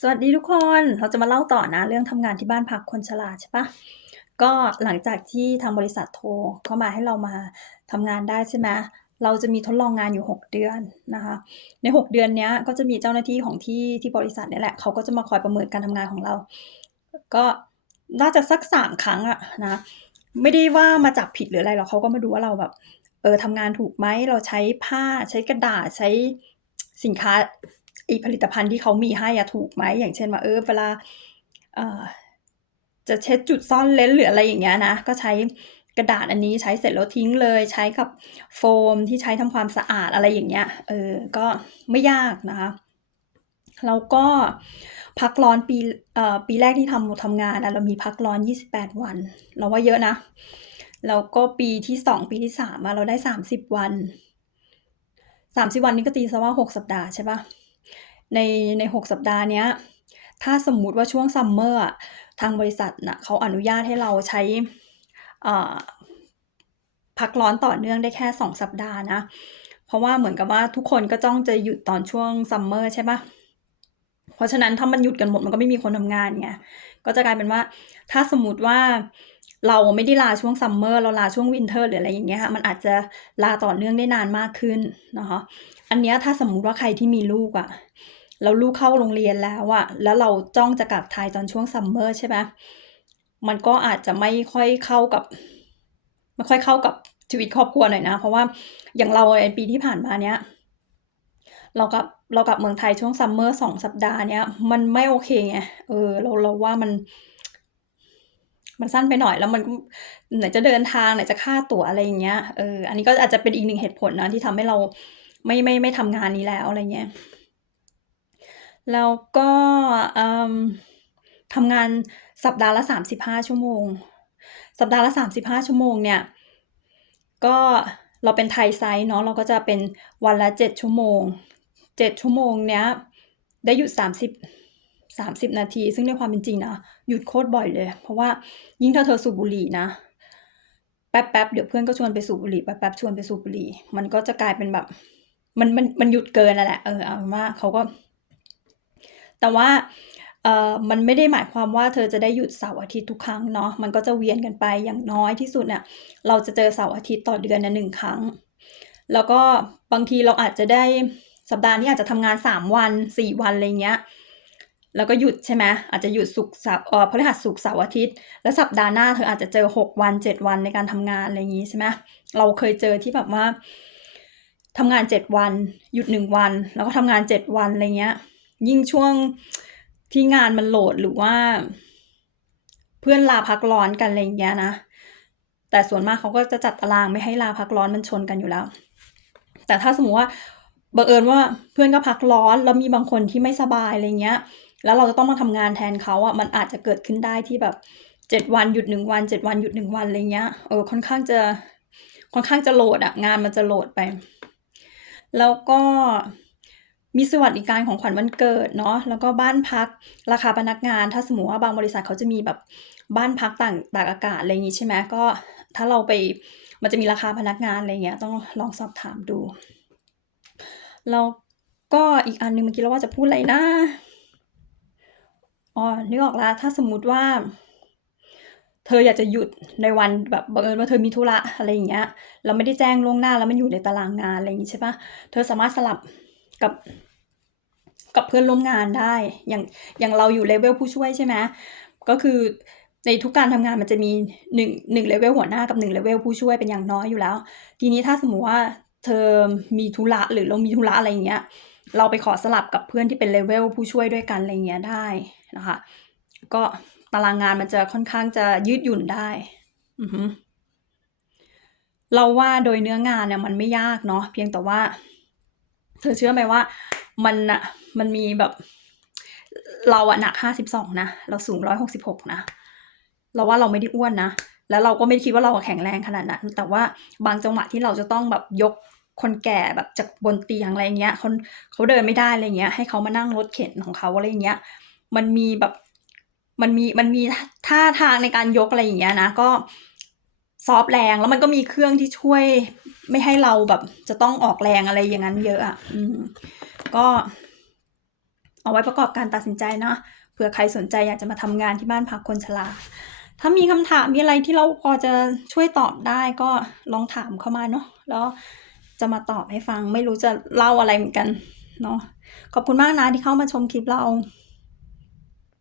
สวัสดีทุกคน เราจะมาเล่าต่อนะ เรื่องทำงานที่บ้านพักคนชราใช่ปะก็หลังจากที่ทางบริษัทโทรเข้ามาให้เรามาทำงานได้ใช่ไหมเราจะมีทดลองงานอยู่ 6 เดือนนะคะ ใน 6 เดือนนี้ก็จะมีเจ้าหน้าที่ของที่ที่บริษัทนี่แหละ เขาก็จะมาคอยประเมินการทำงานของเรา ก็น่าจะสัก3ครั้งอะนะ ไม่ได้ว่ามาจับผิดหรืออะไรหรอกเขาก็มาดูว่าเราแบบ เออทำงานถูกไหม เราใช้ผ้า ใช้กระดาษ ใช้สินค้า ไอีผลิตภัณฑ์ที่เขามีให้อะถูกไหมอย่างเช่นว่าเออเวลาเอ่อจะเช็ดจุดซ่อนเร้นหรืออะไรอย่างเงี้ยนะ ก็ใช้กระดาษอันนี้ใช้เสร็จแล้วทิ้งเลย ใช้กับโฟมที่ใช้ทำความสะอาดอะไรอย่างเงี้ยเออก็ไม่ยากนะคะแล้วก็พักร้อนปีเอ่อปีแรกที่ทำทำงานอะเรามีพักร้อน 28 วัน เราว่าเยอะนะแล้วก็ปีที่2ปีที่3อะเราได้30วัน30วันนี้ก็ตีเสียว่า6สัปดาห์ใช่ปล่า ในใน 6 สัปดาห์เนี้ย ถ้าสมมุติว่าช่วง Summer อะทางบริษัทน่ะเขาอนุญาตให้เราใช้พักร้อนต่อเนื่องได้แค่ 2 สัปดาห์นะ เพราะว่าเหมือนกับว่าทุกคนก็จ้องจะหยุดตอนช่วง Summer ใช่ปล่าเพราะฉะนั้นถ้ามันหยุดกันหมดมันก็ไม่มีคนทำงานไง ก็จะกลายเป็นว่าถ้าสมมติว่าเราไม่ได้ลาช่วง Summer เราลาช่วง Winter หรืออะไรอย่างเงี้ยค่ะมันอาจจะลาต่อเนื่องได้นานมากขึ้นนะคะ อันเนี้ยถ้าสมมุติว่าใครที่มีลูกอะ แล้วลูกเข้าโรงเรียนแล้วอะแล้วเราจ้องจะกลับไทยตอนช่วง Summer ใช่ไหมมันก็อาจจะไม่ค่อยเข้ากับไม่ค่อยเข้ากับชีวิตครอบครัวหน่อยนะ เพราะว่าอย่างเราในปีที่ผ่านมาเนี้ยเรากลับเรากลับเมืองไทยช่วง Summer 2สัปดาห์เนี้ยมันไม่โอเคไงเออเราเราว่ามัน มันสั้นไปหน่อยแล้วมันไหนจะเดินทางไหนจะค่าตั๋วอะไรอย่างเงี้ยเอออันนี้ก็อาจจะเป็นอีกหนึ่งเหตุผลนะที่ทำให้เราไม่ไม่ไม่ทำงานนี้แล้วอะไรเงี้ย แล้วก็เอ่อทำงานสัปดาห์ละ 35 ชั่วโมง สัปดาห์ละ 35 ชั่วโมงเนี่ย ก็เราเป็นไทยไซด์เนาะ เราก็จะเป็นวันละ 7 ชั่วโมง 7 ชั่วโมงเนี้ย ได้หยุด 30 30 นาที ซึ่งในความเป็นจริงนะ หยุดโคตรบ่อยเลย เพราะว่ายิ่งถ้าเธอสูบบุหรี่นะ แป๊บๆ เดี๋ยวเพื่อนก็ชวนไปสูบบุหรี่ แป๊บๆ ชวนไปสูบบุหรี่ มันก็จะกลายเป็นแบบ มันมันมันหยุดเกินอะแหละ เออ เอาว่าเขาก็ แต่ว่าเอ่อมันไม่ได้หมายความว่าเธอจะได้หยุดเสาร์อาทิตย์ทุกครั้งเนาะมันก็จะเวียนกันไปอย่างน้อยที่สุดเนี่ยเราจะเจอเสาร์อาทิตย์ต่อเดือนน่ะ1ครั้ง แล้วก็บางทีเราอาจจะได้สัปดาห์นี้อาจจะทำงาน 3 วัน 4 วันอะไรเงี้ยแล้วก็หยุดใช่ไหมอาจจะหยุดศุกเสาร์เอ่อพฤหัสศุกเสาร์อาทิตย์ แล้วสัปดาห์หน้าเธออาจจะเจอ 6 วัน 7 วันในการทำงานอะไรอย่างนี้ใช่ไหมเราเคยเจอที่แบบว่าทำงาน 7 วัน หยุด 1 วัน แล้วก็ทำงาน 7 วันอะไรเงี้ย ยิ่งช่วงที่งานมันโหลดหรือว่า เพื่อนลาพักร้อนกันอะไรอย่างเงี้ยนะ แต่ส่วนมากเขาก็จะจัดตารางไม่ให้ลาพักร้อนมันชนกันอยู่แล้ว แต่ถ้าสมมติว่าบังเอิญว่าเพื่อนก็พักร้อนแล้วมีบางคนที่ไม่สบายอะไรเงี้ย แล้วเราจะต้องมาทำงานแทนเขาอะมันอาจจะเกิดขึ้นได้ที่แบบ7วันหยุด1วัน7วันหยุด1วันอะไรเงี้ยเออค่อนข้างจะค่อนข้างจะโหลดอะงานมันจะโหลดไป แล้วก็ มีสวัสดิการของขวัญวันเกิดเนาะแล้วก็บ้านพักราคาพนักงาน ถ้าสมมติว่าบางบริษัทเขาจะมีแบบบ้านพักต่างตากอากาศอะไรงี้ใช่ไหมก็ถ้าเราไปมันจะมีราคาพนักงานอะไรเงี้ยต้องลองสอบถามดูแล้วก็อีกอันหนึ่งเมื่อกี้เราว่าจะพูดอะไรนะอ๋อนึกออกแล้วถ้าสมมุติว่า เธออยากจะหยุดในวันแบบบังเอิญว่าเธอมีธุระอะไรอย่างเงี้ยแล้วไม่ได้แจ้งล่วงหน้าแล้วมันอยู่ในตารางงานอะไรอย่างี้ใช่ปล่าเธอสามารถสลับกับ กับเพื่อนร่วมงานได้ อย่างอย่างเราอยู่ level ผู้ช่วยใช่ไหมก็คือในทุกการทำงานมันจะมี1 1 level หัวหน้ากับ1 level ผู้ช่วยเป็นอย่างน้อยอยู่แล้ว ทีนี้ถ้าสมมติว่าเธอมีธุระหรือเรามีธุระอะไรอย่างเงี้ยเราไปขอสลับกับเพื่อนที่เป็น level ผู้ช่วยด้วยกันอะไรเงี้ยได้นะคะ ก็ตารางงานมันจะค่อนข้างจะยืดหยุ่นได้อือฮึเราว่าโดยเนื้องานเนี่ยมันไม่ยากเนาะเพียงแต่ว่า เธอเชื่อไหมว่า มันน่ะมันมีแบบ เราอะหนัก52นะเราสูง166นะเราว่าเราไม่ได้อ้วนนะแล้วเราก็ไม่คิดว่าเราอะแข็งแรงขนาดนั้น แต่ว่าบางจังหวะที่เราจะต้องแบบยกคนแก่แบบจากบนเตียงอะไรเงี้ยคนเขาเดินไม่ได้อะไรเงี้ย ให้เขามานั่งรถเข็นของเขาอะไรเงี้ย มันมีแบบมันมีมันมีทท่าทางในการยกอะไรอย่างเงี้ยนะ ก็ ซอฟแรง แล้วมันก็มีเครื่องที่ช่วย ไม่ให้เราแบบ จะต้องออกแรงอะไรอย่างงั้นเยอะอะอืมก็ เอาไว้ประกอบการตัดสินใจเนาะเผื่อใครสนใจอยากจะมาทำงานที่บ้านพักคนชราถ้ามีคำถามมีอะไรที่เราพอจะช่วยตอบได้ก็ลองถามเข้ามาเนาะแล้วจะมาตอบให้ฟังไม่รู้จะเล่าอะไรเหมือนกันเนาะขอบคุณมากนะที่เข้ามาชมคลิปเรา